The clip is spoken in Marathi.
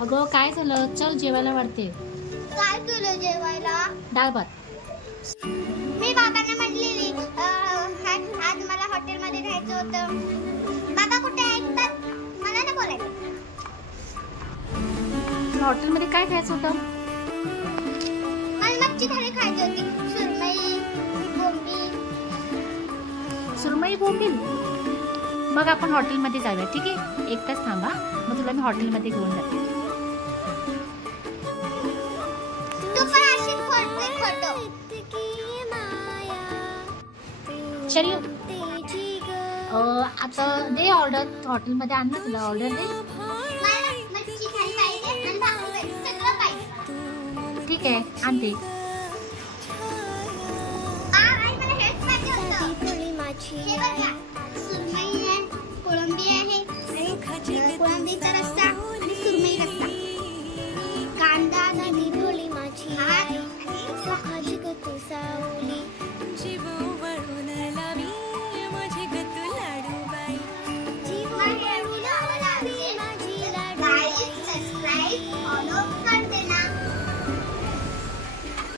अगं काय झालं, चल जेवायला वाढते. काय केलं जेवायला? डाळ भात. मी बाबांना म्हटलेली आज मला हॉटेलमध्ये जायचं होतं. बाबा कुठे आहेत? मला ना बोलायचं. हॉटेलमध्ये काय खायचं होतं? मला मच्छी थाळी खायची होती. सुरमई, बोंबील. सुरमई बोंबील. मग आपण हॉटेलमध्ये जाऊया, ठीक आहे? एक तास थांबा, मग तुला मी हॉटेलमध्ये घेऊन जाते. तू पण अशीच खोटं खोटं. शरी आता दे ऑर्डर. हॉटेलमध्ये आण ना, तुला ऑर्डर दे. मला मच्छी थाळी पाहिजे आणि भाकरी पाहिजे. सगळं पाहिजे. ठीक आहे, आणते.